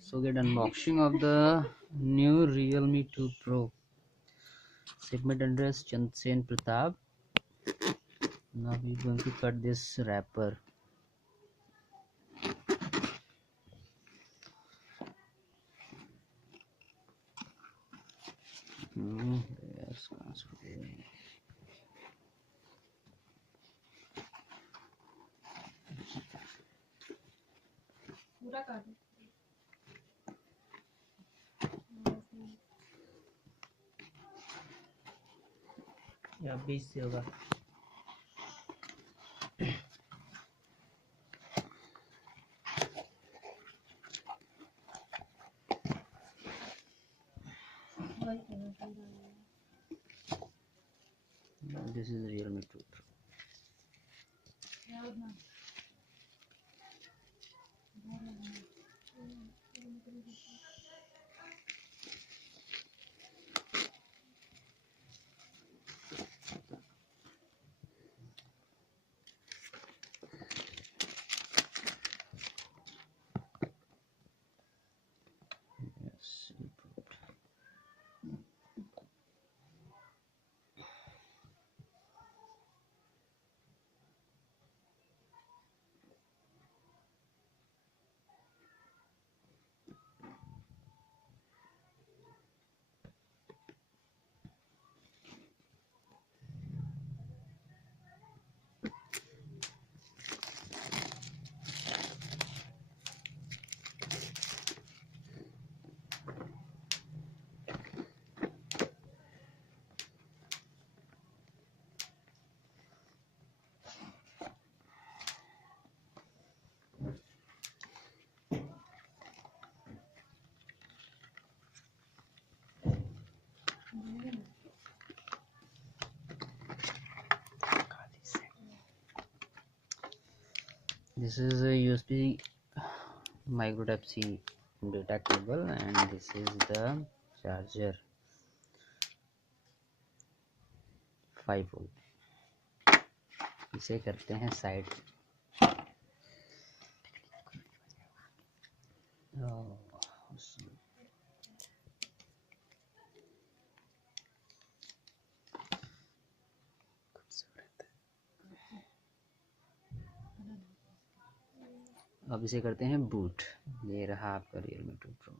So get unboxing of the new Realme 2 Pro. Segment address Chansen Pratap. Now we're going to cut this wrapper. Yes, पूरा काट या 20 से होगा। This is Realme 2 Pro. Yes, improved. This is a USB micro type C data cable and this is the charger 5 volt. इसे करते हैं side. अब इसे करते हैं बूट। ये रहा आपका Realme 2 Pro।